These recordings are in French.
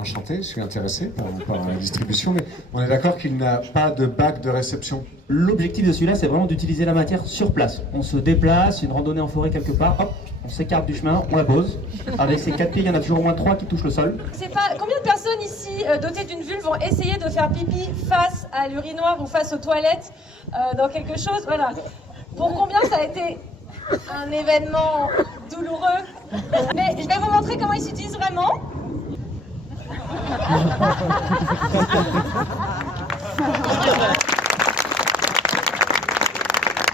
enchanté, je suis intéressé par la distribution, mais on est d'accord qu'il n'a pas de bac de réception. L'objectif de celui-là, c'est vraiment d'utiliser la matière sur place. On se déplace, une randonnée en forêt quelque part, hop, on s'écarte du chemin, on la pose. Avec ces 4 pieds, il y en a toujours au moins 3 qui touchent le sol. Combien de personnes ici, dotées d'une vulve, vont essayer de faire pipi face à l'urinoir ou face aux toilettes dans quelque chose? Voilà. Pour combien ça a été un événement douloureux? Mais je vais vous montrer comment il s'utilise vraiment.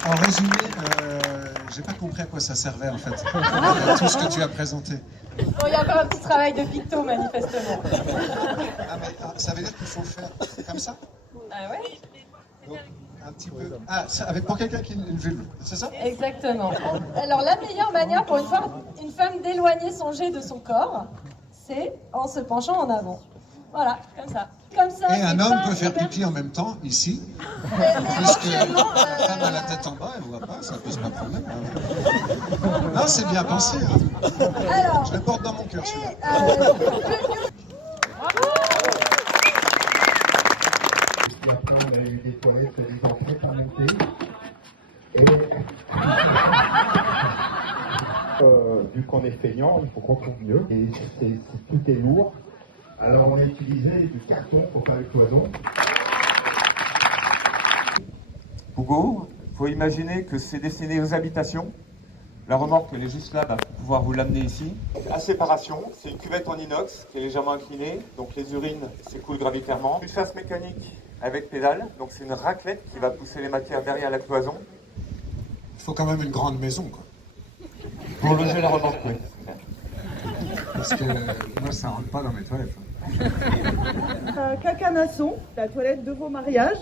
En résumé, j'ai pas compris à quoi ça servait en fait, tout ce que tu as présenté. Bon, il y a encore un petit travail de picto, manifestement. Ah, mais ça veut dire qu'il faut faire comme ça? Ah ouais? Donc, un petit peu. Ah, pour quelqu'un qui a une vulve, c'est ça? Exactement. Alors, la meilleure manière pour une femme d'éloigner son jet de son corps, c'est en se penchant en avant. Voilà, comme ça. Comme ça. Et un homme peut faire pipi en même temps, ici, puisque la femme a la tête en bas, elle ne voit pas, ça ne pose pas de problème. Non, c'est bien pensé. Hein. Alors, je le porte dans mon cœur, celui-là. Et après, on a eu des toilettes disant préparentées. Et vu qu'on est feignant, il faut qu'on trouve mieux. Et tout est lourd. Alors on a utilisé du carton pour faire les cloisons. Hugo, il faut imaginer que c'est destiné aux habitations. La remorque, elle est juste là, pour pouvoir vous l'amener ici. À séparation, c'est une cuvette en inox qui est légèrement inclinée, donc les urines s'écoulent gravitairement. Une chasse mécanique avec pédale, donc c'est une raclette qui va pousser les matières derrière la cloison. Il faut quand même une grande maison, quoi. Pour loger la remorque, oui. Parce que moi, ça rentre pas dans mes toilettes. Cacanasson, la toilette de vos mariages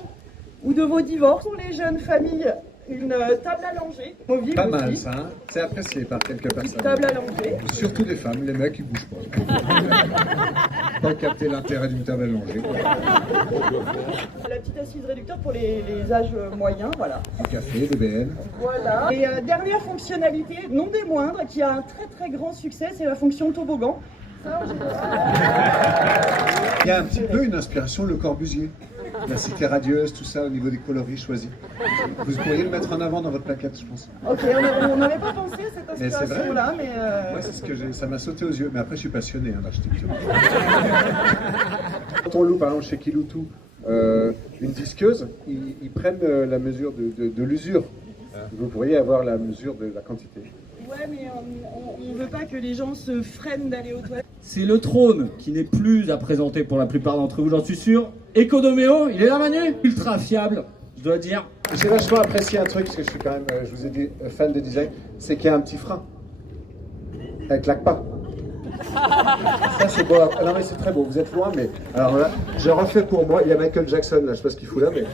ou de vos divorces. Pour les jeunes familles, une table allongée, mobile Pas aussi. mal ça, hein. C'est apprécié par quelques Une personnes. table allongée. Surtout des femmes, les mecs ils bougent pas. Pas capter l'intérêt d'une table allongée. La petite assise réducteur pour les âges moyens, voilà. Du café, des BN. Voilà. Et dernière fonctionnalité, non des moindres, qui a un très très grand succès, c'est la fonction toboggan. Il y a un petit peu une inspiration Le Corbusier. La cité radieuse, tout ça au niveau des coloris choisis. Vous pourriez le mettre en avant dans votre plaquette, je pense. Ok, on n'avait pas pensé à cette Mais c'est vrai. inspiration-là, mais... Moi, c'est ce que ça m'a sauté aux yeux. Mais après, je suis passionné d'architecture. Quand on loue, par exemple, chez Kiloutou, une disqueuse, ils prennent la mesure de l'usure. Vous pourriez avoir la mesure de la quantité. Ouais, mais on ne veut pas que les gens se freinent d'aller aux toilettes. C'est le trône qui n'est plus à présenter pour la plupart d'entre vous, j'en suis sûr. Economéo, il est là Manu? Ultra fiable, je dois dire. J'ai vachement apprécié un truc, parce que je suis quand même, je vous ai dit, fan de design, c'est qu'il y a un petit frein. Elle claque pas. Ça c'est beau. Non mais c'est très beau, vous êtes loin, mais... Alors là, je refais pour moi, il y a Michael Jackson, là, je sais pas ce qu'il fout là, mais...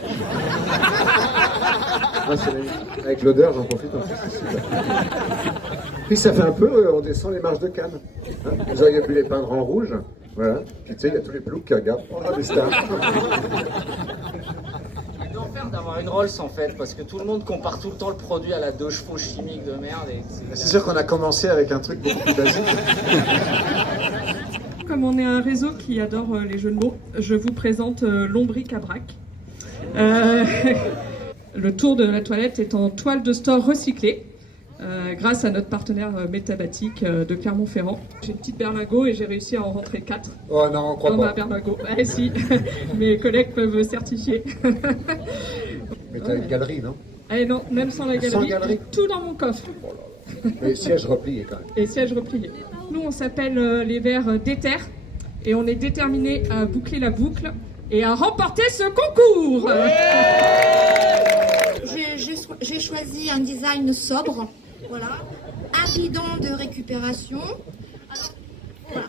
Ah, avec l'odeur, j'en profite en plus. Puis ça fait un peu, on descend les marches de Cannes. Hein, vous auriez pu les peindre en rouge, voilà. Puis tu sais, il y a tous les ploucs qui regardent. Oh, des stars. C'est d'enfer d'avoir une Rolls en fait, parce que tout le monde compare tout le temps le produit à la 2 chevaux chimique de merde. C'est sûr qu'on a commencé avec un truc beaucoup plus basique. Comme on est un réseau qui adore les jeux de mots, je vous présente l'ombric-à-brac. Le tour de la toilette est en toile de store recyclée, grâce à notre partenaire Métabatique de Clermont-Ferrand. J'ai une petite berlingot et j'ai réussi à en rentrer 4 Oh non, on croit dans pas. ma berlingot. Ah si, mes collègues peuvent certifier. Mais t'as une galerie, non? Eh non, même sans la galerie, Sans galerie. tout dans mon coffre. Mais siège replié quand même. Et siège replié. Nous, on s'appelle les Verts d'Ether et on est déterminés à boucler la boucle et à remporter ce concours. J'ai choisi un design sobre, voilà, un bidon de récupération. Alors, voilà.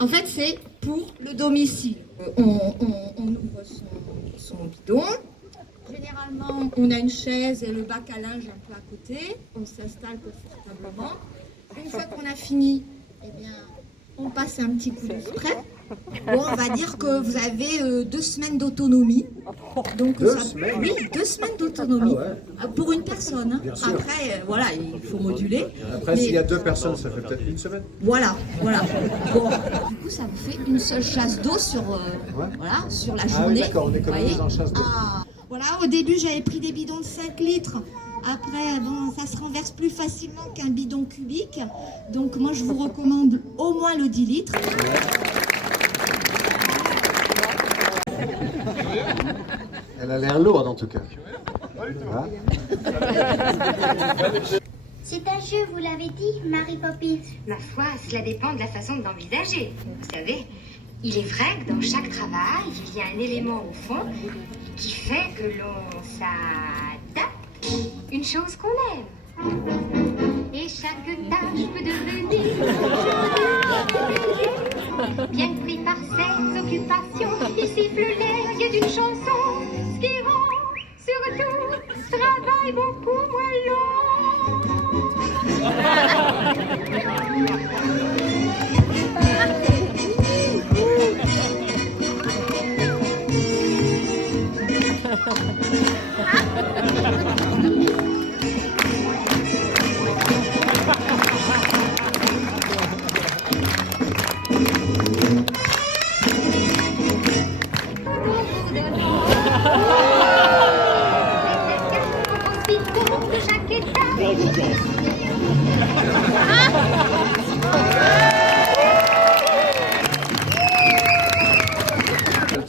En fait, c'est pour le domicile. On ouvre son bidon. Généralement, on a une chaise et le bac à linge un peu à côté. On s'installe confortablement. Une fois qu'on a fini, eh bien, on passe un petit coup de spray. Bon, on va dire que vous avez 2 semaines d'autonomie. Donc, 2 semaines? Oui, 2 semaines d'autonomie. Ah ouais. Pour une personne. Hein. Bien sûr. Après, voilà, il faut moduler. Après, Mais s'il y a 2 personnes, ça fait peut-être 1 semaine. voilà. Bon, du coup, ça vous fait une seule chasse d'eau sur, voilà, sur la Ah oui, journée. d'accord, on économise Voyez en chasse d'eau. Ah, voilà, au début, j'avais pris des bidons de 5 litres. Après, bon, ça se renverse plus facilement qu'un bidon cubique. Donc, moi, je vous recommande au moins le 10 litres. Elle a l'air lourde en tout cas. Voilà. C'est un jeu, vous l'avez dit, Mary Poppins. Ma foi, cela dépend de la façon de l'envisager. Vous savez, il est vrai que dans chaque travail, il y a un élément au fond qui fait que l'on s'adapte. Une chose qu'on aime. Et chaque tâche peut devenir bien pris par ses occupations. Il siffle l'air d'une chanson, ce qui rend surtout ce travail beaucoup moins long.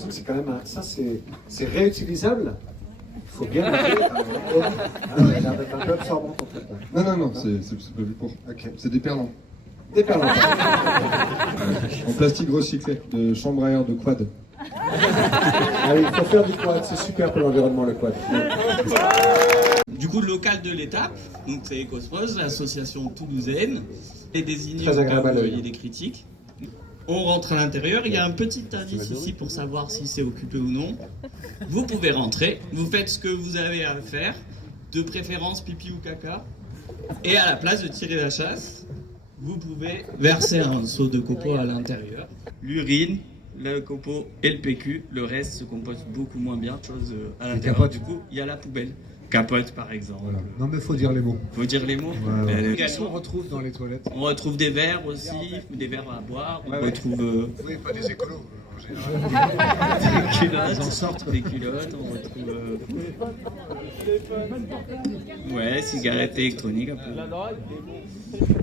C'est quand même ça, c'est réutilisable. Il faut bien noter. Elle a l'air d'être un peu absorbante en fait. Non, c'est prévu pour. Ok. C'est des perlants. Des perlants. En plastique recyclé, de chambre à air de quad. Ah oui, il faut faire du quad, c'est super pour l'environnement le quad. Du coup, le local de l'étape, donc c'est Ecosmos, l'association toulousaine, est désigné Très au cas où agréable à vous l'œil. voyez des critiques. On rentre à l'intérieur, il y a un petit indice ici pour savoir si c'est occupé ou non. Vous pouvez rentrer, vous faites ce que vous avez à faire, de préférence pipi ou caca, et à la place de tirer la chasse, vous pouvez verser un seau de copeaux à l'intérieur. L'urine, le copeau et le PQ, le reste se compose beaucoup moins bien de choses à l'intérieur. capote. Du coup, il y a la poubelle. Capote par exemple. Voilà. Non mais faut dire les mots. Faut dire les mots. Qu'est-ce qu'on retrouve dans les toilettes? On retrouve des verres aussi, des verres à boire. On retrouve Oui, pas des écolos en général. des culottes. On sortent des culottes. On retrouve ouais, cigarettes électroniques un peu.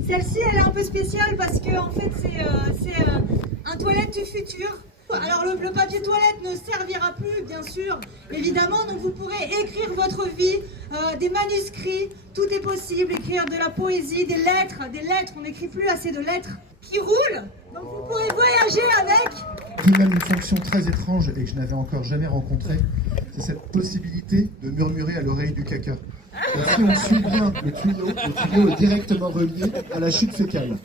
Celle-ci, elle est un peu spéciale parce que en fait, c'est un toilette du futur. Alors le papier toilette ne servira plus, bien sûr, évidemment, donc vous pourrez écrire votre vie, des manuscrits, tout est possible, écrire de la poésie, des lettres, on n'écrit plus assez de lettres qui roulent, donc vous pourrez voyager avec. Tout de même une fonction très étrange et que je n'avais encore jamais rencontrée, c'est cette possibilité de murmurer à l'oreille du caca. Donc, si on suit bien le tuyau est directement relié à la chute fécale.